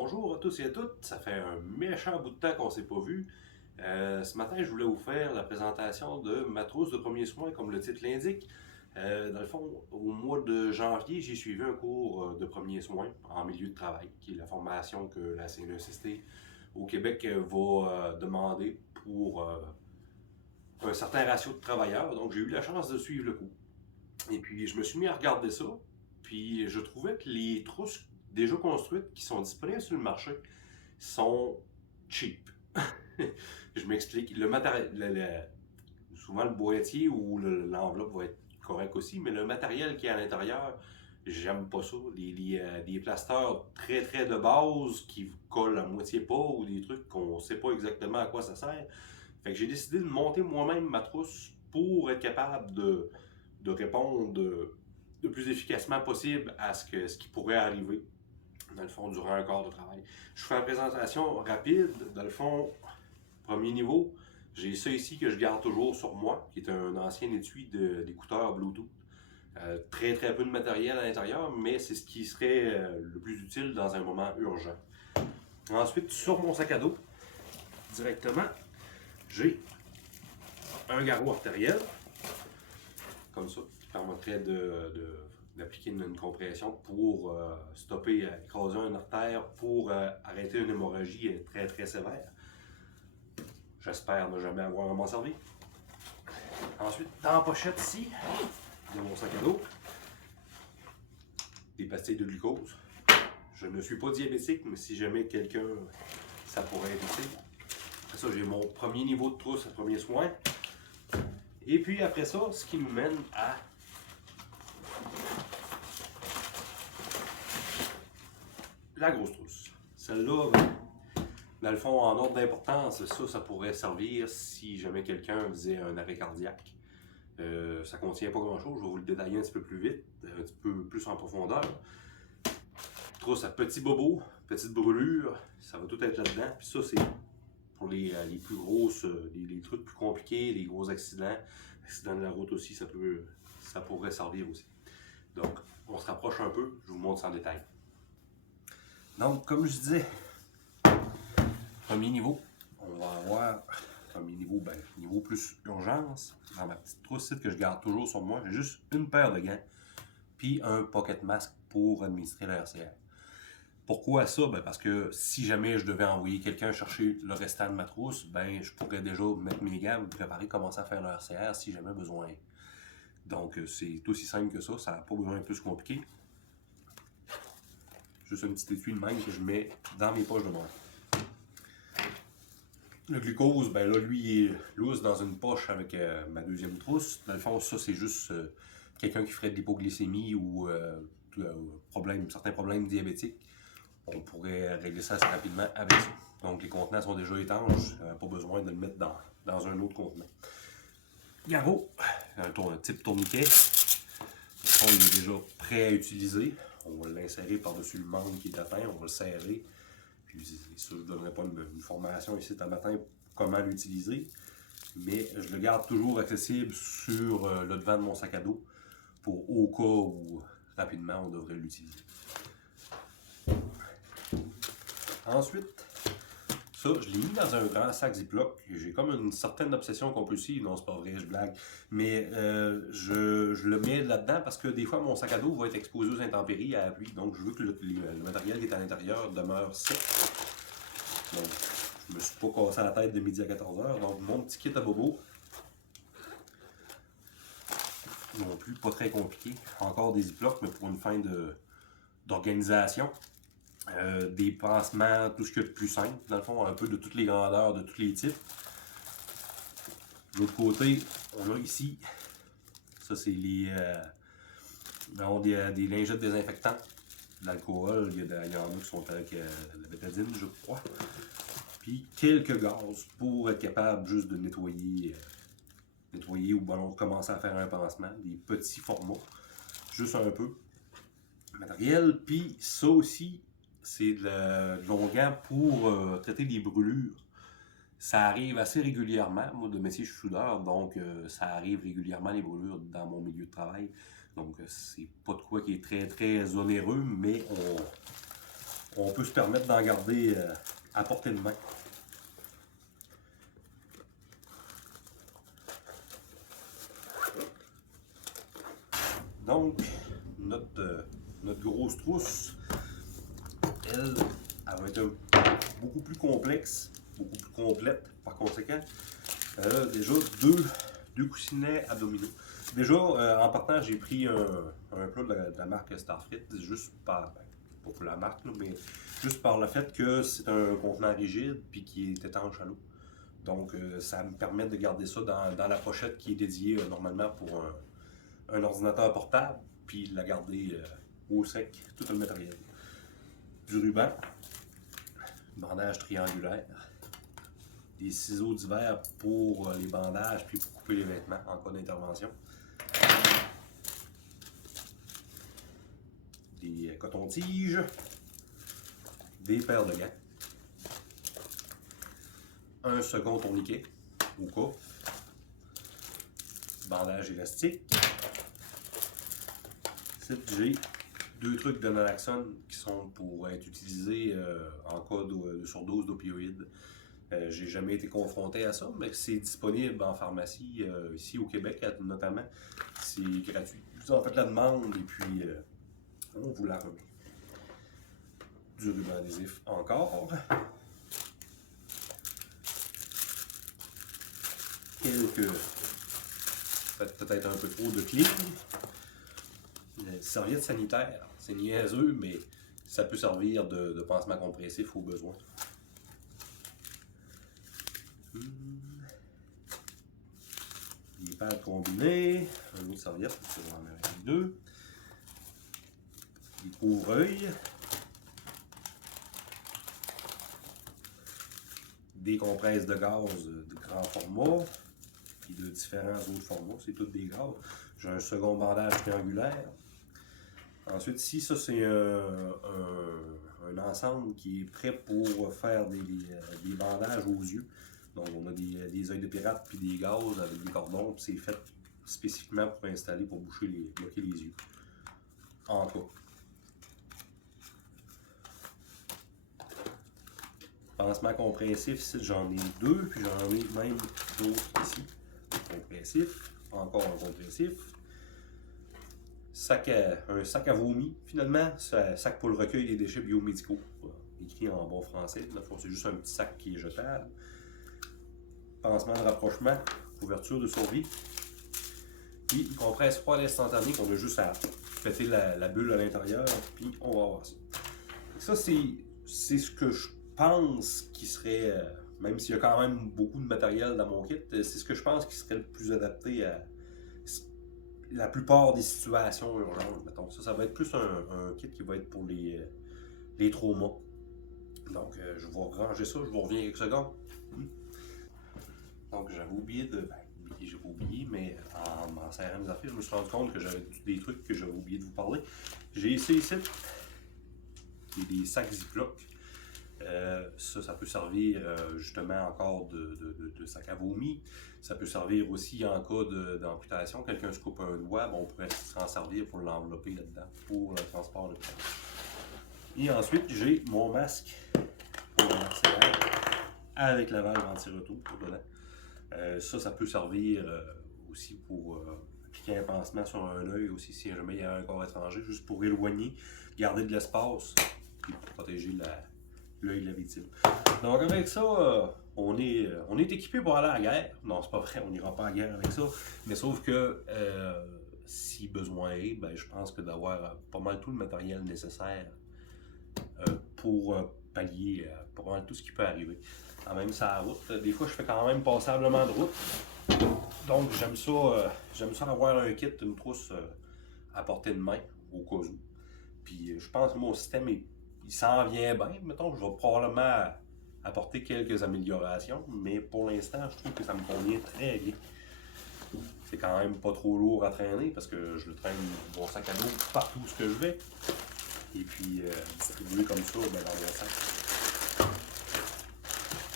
Bonjour à tous et à toutes, ça fait un méchant bout de temps qu'on ne s'est pas vu. Ce matin, je voulais vous faire la présentation de ma trousse de premiers soins, comme le titre l'indique. Dans le fond, au mois de janvier, j'ai suivi un cours de premiers soins en milieu de travail, qui est la formation que la CNESST au Québec va demander pour un certain ratio de travailleurs. Donc, j'ai eu la chance de suivre le cours. Et puis, je me suis mis à regarder ça, puis je trouvais que les trousses déjà construites qui sont disponibles sur le marché sont cheap. Je m'explique. Le matériel, souvent le boîtier ou l'enveloppe va être correct aussi, mais le matériel qui est à l'intérieur, j'aime pas ça. Des plasteurs très très de base qui collent à moitié pas ou des trucs qu'on sait pas exactement à quoi ça sert. Fait que j'ai décidé de monter moi-même ma trousse pour être capable de répondre de plus efficacement possible à ce qui pourrait arriver dans le fond, durant un quart de travail. Je fais une présentation rapide. Dans le fond, premier niveau, j'ai ça ici que je garde toujours sur moi, qui est un ancien étui d'écouteurs Bluetooth. Très très peu de matériel à l'intérieur, mais c'est ce qui serait le plus utile dans un moment urgent. Ensuite, sur mon sac à dos, directement, j'ai un garrot artériel, comme ça, qui permettrait d'appliquer une compression pour stopper, écraser une artère, pour arrêter une hémorragie très très sévère. J'espère ne jamais avoir à m'en servir. Ensuite, dans la pochette ici, de mon sac à dos, des pastilles de glucose. Je ne suis pas diabétique, mais si jamais quelqu'un, ça pourrait être utile. Après ça, j'ai mon premier niveau de trousse, le premier soin. Et puis après ça, ce qui nous mène à la grosse trousse. Celle-là, dans le fond, en ordre d'importance, ça pourrait servir si jamais quelqu'un faisait un arrêt cardiaque. Ça contient pas grand-chose, je vais vous le détailler un petit peu plus vite, un petit peu plus en profondeur. Trousse à petits bobos, petites brûlures, ça va tout être là-dedans. Puis ça, c'est pour les plus grosses, les trucs plus compliqués, les gros accidents. Accidents de la route aussi, ça pourrait servir aussi. Donc, on se rapproche un peu, je vous montre ça en détail. Donc, comme je disais, premier niveau, on va avoir premier niveau, niveau plus urgence. Dans ma petite trousse que je garde toujours sur moi, j'ai juste une paire de gants, puis un pocket mask pour administrer la RCR. Pourquoi ça? Parce que si jamais je devais envoyer quelqu'un chercher le restant de ma trousse, je pourrais déjà mettre mes gants, me préparer, commencer à faire le RCR si jamais besoin. Donc, c'est aussi simple que ça n'a pas besoin d'être plus compliqué. Juste un petit étui de même que je mets dans mes poches de bord. Le glucose, là, lui, il est loose dans une poche avec ma deuxième trousse. Dans le fond, ça, c'est juste quelqu'un qui ferait de l'hypoglycémie ou certains problèmes diabétiques. On pourrait régler ça assez rapidement avec ça. Donc, les contenants sont déjà étanches. Pas besoin de le mettre dans un autre contenant. Garrot, un type tourniquet. Le fond, il est déjà prêt à utiliser. On va l'insérer par-dessus le membre qui est atteint. On va le serrer. Puis ça, je ne donnerai pas une formation ici ce matin pour comment l'utiliser. Mais je le garde toujours accessible sur le devant de mon sac à dos pour au cas où rapidement on devrait l'utiliser. Ensuite, ça, je l'ai mis dans un grand sac Ziploc. J'ai comme une certaine obsession compulsive. Non, c'est pas vrai, je blague. Mais je le mets là-dedans parce que des fois, mon sac à dos va être exposé aux intempéries, à la pluie. Donc, je veux que le matériel qui est à l'intérieur demeure sec. Donc, je me suis pas cassé la tête de midi à 14h. Donc, mon petit kit à bobo. Non plus, pas très compliqué. Encore des Ziplocs, mais pour une fin d'organisation. Des pansements, tout ce qu'il y a de plus simple, dans le fond, un peu de toutes les grandeurs, de tous les types. De l'autre côté, on a ici, ça c'est des lingettes désinfectantes, de l'alcool, il y en a qui sont avec la bétadine, je crois. Puis quelques gaz pour être capable juste de nettoyer ou commencer à faire un pansement, des petits formats, juste un peu. Matériel, puis ça aussi, c'est de l'onguent pour traiter des brûlures. Ça arrive assez régulièrement. Moi, de métier, je suis soudeur, donc ça arrive régulièrement les brûlures dans mon milieu de travail. Donc, c'est pas de quoi qui est très, très onéreux, mais on peut se permettre d'en garder à portée de main. Donc, notre grosse trousse, elle va être beaucoup plus complexe, beaucoup plus complète par conséquent. Elle a déjà deux coussinets abdominaux. Déjà, en partant, j'ai pris un plat de la marque Starfrit, juste par, pas pour la marque, là, mais juste par le fait que c'est un contenant rigide puis qui est étanche à l'eau. Donc, ça me permet de garder ça dans la pochette qui est dédiée normalement pour un ordinateur portable, puis la garder au sec, tout le matériel. Du ruban, bandage triangulaire, des ciseaux d'hiver pour les bandages, puis pour couper les vêtements en cas d'intervention. Des cotons-tiges, des paires de gants, un second tourniquet au cas, bandage élastique. Ici, j'ai deux trucs de naloxone qui sont pour être utilisés en cas de surdose d'opioïdes. J'ai jamais été confronté à ça, mais c'est disponible en pharmacie ici au Québec notamment. C'est gratuit. Vous en faites la demande et puis on vous la remet. Du ruban adhésif encore. Quelques, peut-être un peu trop de clés. Une serviette sanitaire, c'est niaiseux, mais ça peut servir de pansement compressif au besoin. Des pads combinés, une autre serviette, on va en mettre deux. Des couvre-œils. Des compresses de gaz de grand format, puis de différents autres formats, c'est tous des gaz. J'ai un second bandage triangulaire. Ensuite, ici, ça c'est un ensemble qui est prêt pour faire des bandages aux yeux. Donc, on a des œils de pirate puis des gaz avec des cordons, puis c'est fait spécifiquement pour installer, pour bloquer les yeux. En cas. Pansement compressif, ici j'en ai deux, puis j'en ai même d'autres ici. Compressif, encore un compressif. Un sac à vomi, finalement, un sac pour le recueil des déchets biomédicaux. Écrit en bon français, c'est juste un petit sac qui est jetable. Pansement de rapprochement, couverture de survie. Puis une compresse froide instantanée qu'on a juste à péter la bulle à l'intérieur, puis on va avoir ça. Ça, c'est ce que je pense qui serait, même s'il y a quand même beaucoup de matériel dans mon kit, c'est ce que je pense qui serait le plus adapté à la plupart des situations urgentes, mettons. Ça va être plus un kit qui va être pour les traumas. Donc, je vais ranger ça, je vous reviens quelques secondes. Donc, j'avais oublié j'ai pas oublié, mais en m'en serrant mes affaires, je me suis rendu compte que j'avais des trucs que j'avais oublié de vous parler. J'ai essayé ici, qui est des sacs Ziploc. Ça peut servir justement encore de sac à vomi. Ça peut servir aussi en cas d'amputation. Quelqu'un se coupe un doigt, on pourrait s'en servir pour l'envelopper là-dedans, pour le transport de poids. Et ensuite, j'ai mon masque pour le maxillaire avec la valve anti-retour dedans. Ça peut servir aussi pour appliquer un pansement sur un œil aussi si jamais il y a un corps étranger, juste pour éloigner, garder de l'espace et pour protéger l'œil de la victime. Donc avec ça, on est équipé pour aller à la guerre. Non, c'est pas vrai, on n'ira pas à la guerre avec ça. Mais sauf que si besoin est, ben, je pense que d'avoir pas mal tout le matériel nécessaire pour pallier pas mal tout ce qui peut arriver. Quand même, ça la route. Des fois, je fais quand même passablement de route. Donc, j'aime ça avoir un kit, une trousse à portée de main, au cas où. Puis, je pense que mon système, il s'en vient bien. Mettons, je vais probablement apporter quelques améliorations, mais pour l'instant, je trouve que ça me convient très bien. C'est quand même pas trop lourd à traîner parce que je le traîne mon sac à dos partout où je vais. Et puis, distribué comme ça ben, dans mon sac.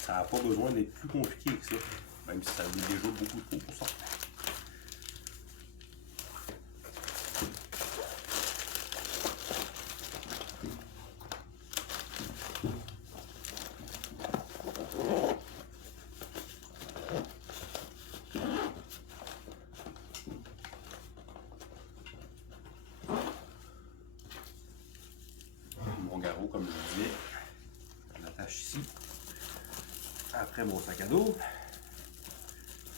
Ça n'a pas besoin d'être plus compliqué que ça, même si ça l'est déjà beaucoup trop pour ça. après mon sac à dos.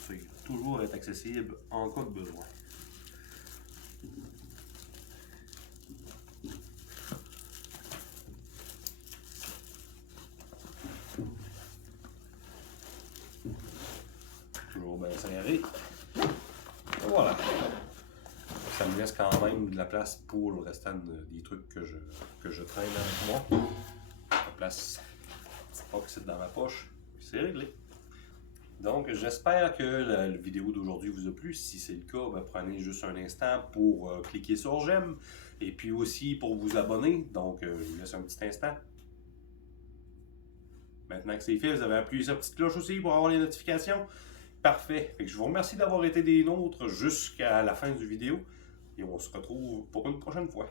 C'est toujours être accessible en cas de besoin. Toujours bien serré. Et voilà. Ça me laisse quand même de la place pour le restant des trucs que je traîne avec moi. La place pas que c'est dans ma poche. C'est réglé. Donc, j'espère que la vidéo d'aujourd'hui vous a plu. Si c'est le cas, ben, prenez juste un instant pour cliquer sur j'aime et puis aussi pour vous abonner. Donc, je vous laisse un petit instant. Maintenant que c'est fait, vous avez appuyé sur la petite cloche aussi pour avoir les notifications. Parfait. Fait que je vous remercie d'avoir été des nôtres jusqu'à la fin du vidéo et on se retrouve pour une prochaine fois.